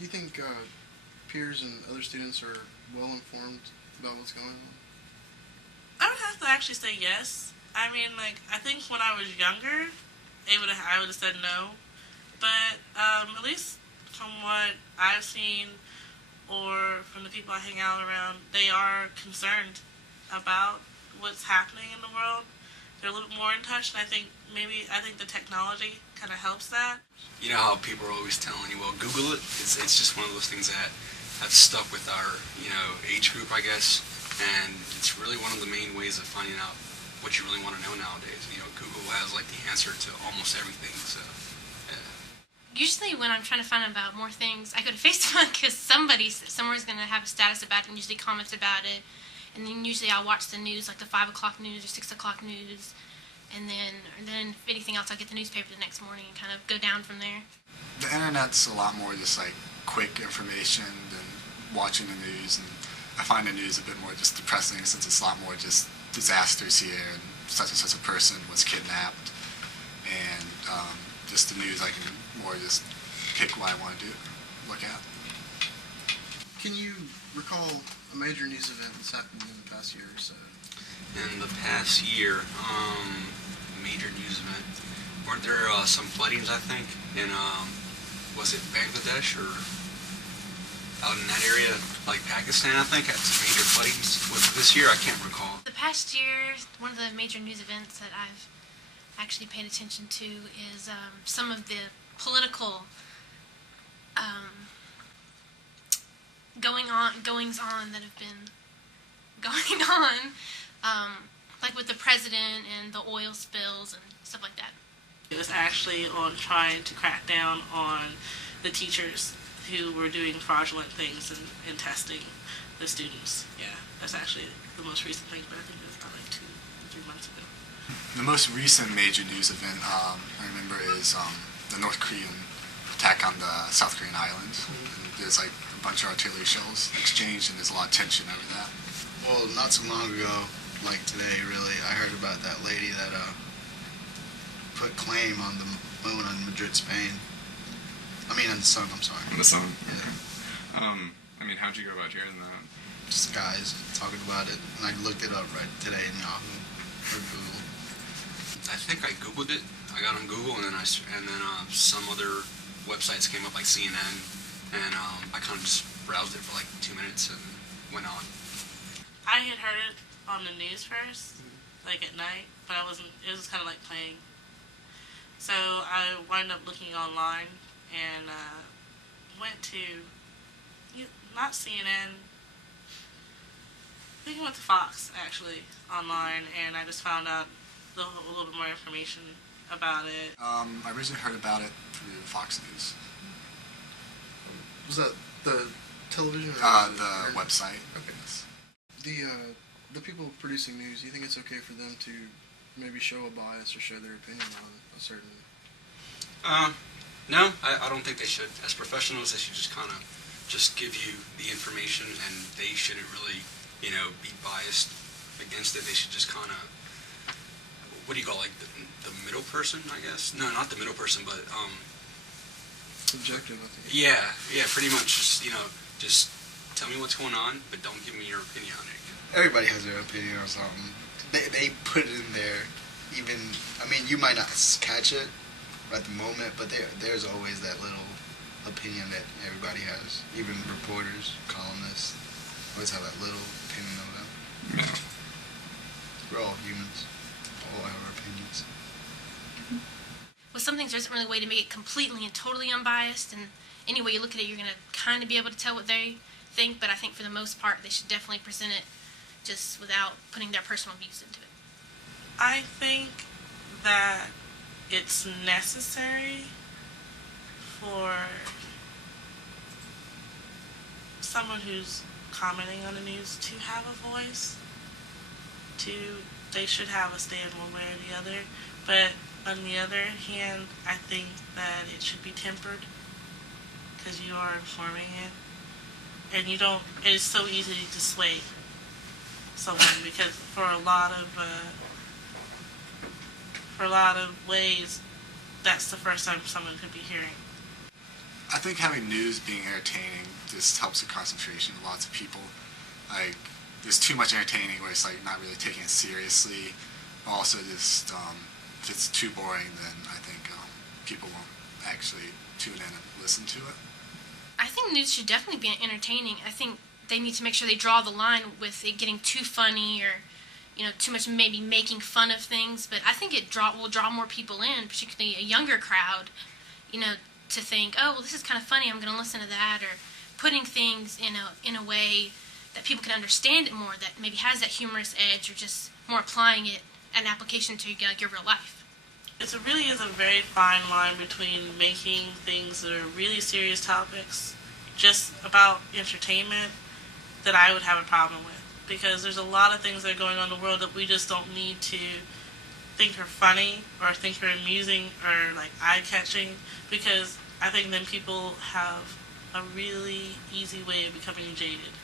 Do you think peers and other students are well informed about what's going on? I would have to actually say yes. I mean, like, I think when I was younger, I would have said no. But at least from what I've seen or from the people I hang out around, they are concerned about what's happening in the world. They're a little bit more in touch, and I think the technology kind of helps that. You know how people are always telling you, well, Google it. It's just one of those things that have stuck with our age group, I guess, and it's really one of the main ways of finding out what you really want to know nowadays. Google has like the answer to almost everything. So. Usually when I'm trying to find out about more things, I go to Facebook because somewhere's going to have a status about it and usually comments about it. And then usually I'll watch the news, like the 5 o'clock news or 6 o'clock news. And then if anything else, I'll get the newspaper the next morning and kind of go down from there. The internet's a lot more just like quick information than watching the news. And I find the news a bit more just depressing since it's a lot more just disasters here and such a person was kidnapped. And just the news, I can more just pick what I want to look at. Can you recall a major news event that's happened in the past year or so? In the past year, major news event. Weren't there some floodings, I think, in, was it Bangladesh or out in that area, like Pakistan, I think, had some major floodings. Was it this year? I can't recall. The past year, one of the major news events that I've actually paid attention to is some of the political goings on that have been going on, like with the president and the oil spills and stuff like that. It was actually on trying to crack down on the teachers who were doing fraudulent things and testing the students. Yeah, that's actually the most recent thing, but I think it was about like 2 or 3 months ago. The most recent major news event I remember is the North Korean attack on the South Korean island. And there's like a bunch of artillery shells exchanged, and there's a lot of tension over that. Well, not so long ago, like today, really, I heard about that lady that put claim on the moon in Madrid, Spain. I mean, on the sun. I'm sorry. On the sun. Yeah. I mean, how'd you go about hearing that? Just guys talking about it, and I looked it up right today in Yahoo or Google. I think I Googled it. I got on Google, and then some other websites came up, like CNN, and I kind of just browsed it for like 2 minutes and went on. I had heard it on the news first, like at night, but it was kind of like playing. So I wound up looking online and went to, not CNN, I think I went to Fox, actually, online, and I just found out a little bit more information about it. I originally heard about it through Fox News. Was that the television? The website. Okay. The people producing news, do you think it's okay for them to maybe show a bias or show their opinion on a certain... No, I don't think they should. As professionals, they should just kind of just give you the information, and they shouldn't really, be biased against it. They should just kind of, what do you call, like, the middle person, I guess? No, not the middle person, but, Subjective, I think. Yeah, pretty much just, just tell me what's going on, but don't give me your opinion on it. Everybody has their opinion or something. They put it in there. Even, I mean, you might not catch it at the moment, but there's always that little opinion that everybody has. Even reporters, columnists, always have that little opinion of them. Yeah. We're all humans. All have our opinions. With some things, there isn't really a way to make it completely and totally unbiased, and any way you look at it, you're going to kind of be able to tell what they think, but I think for the most part, they should definitely present it just without putting their personal views into it. I think that it's necessary for someone who's commenting on the news to have a voice. They should have a stand one way or the other. But on the other hand, I think that it should be tempered because you are informing it. And it's so easy to sway someone because for a lot of ways, that's the first time someone could be hearing. I think having news being entertaining just helps with concentration. Lots of people, like, there's too much entertaining where it's like not really taking it seriously. Also, just if it's too boring, then I think people won't actually tune in and listen to it. I think news should definitely be entertaining. I think they need to make sure they draw the line with it getting too funny or, too much maybe making fun of things. But I think it will draw more people in, particularly a younger crowd, to think, oh, well, this is kind of funny, I'm going to listen to that, or putting things in a way that people can understand it more, that maybe has that humorous edge, or just more applying it, an application to your real life. It really is a very fine line between making things that are really serious topics just about entertainment that I would have a problem with. Because there's a lot of things that are going on in the world that we just don't need to think are funny or think are amusing or like eye-catching, because I think then people have a really easy way of becoming jaded.